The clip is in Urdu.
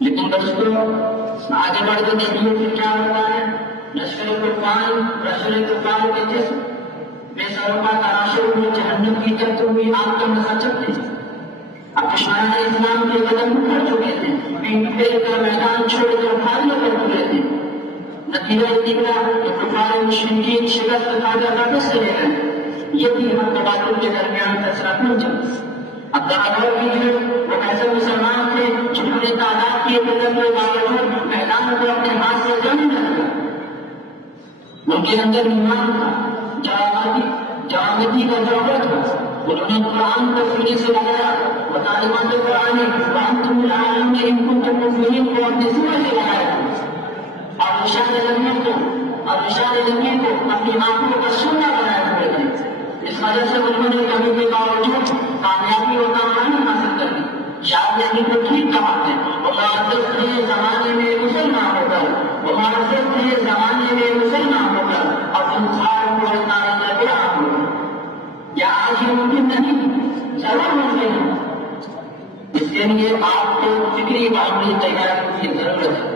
لیکن دوستوں آگے بڑھ کے دیکھیے کہ کیا ہوتا ہے. رسول طوفان کے جسم بے سرما تراشے ہوئے جہنم کی جلتی ہوئی آگ کا مزہ چکتے ہیں. اب دشمنان اسلام کے قدم کر چکے تھے, پھیل کر میدان چھوڑ کر بھاگنے کر چکے تھے. نتیجہ نکلا کہ کفار مشرکین شکست کھا کر واپس چلے گئے. یہ بھی ہم تبادل کے درمیان فیصلہ کن چل. اب دراور بھی جو وہ ایسے مسلمان تھے جنہوں نے تعداد کی قدر کے باوجود میدان کو اپنے ہاتھ سے جنگ لگا. ان کے اندر ایمان تھا, جوامتی کا جوہر تھا. انہوں نے قرآن کو سینے سے لگایا, وہ تعلیمات قرآن وانتم العالمون ان کنتم مؤمنین کو اپنے سینے سے لگایا, اور نشان زمین کو اپنی آنکھوں کا سونا بنایا ہوئے تھے. اس وجہ سے انہوں نے کبھی کے باوجود کامیابی اور کامیابی حاصل کر لی. یاد رکھنے کو ٹھیک کہا ہے, وہ معزز تھے زمانے میں مسلمان ہو کر, وہ معزز تھے زمانے میں مسلمان ہو کر, اور انسان کو بتانے کا کیا ہو یا آج یہ ممکن نہیں, ضرور ممکن ہے. اس کے لیے آپ کو فکری معاملے تیار کی ضرورت ہے.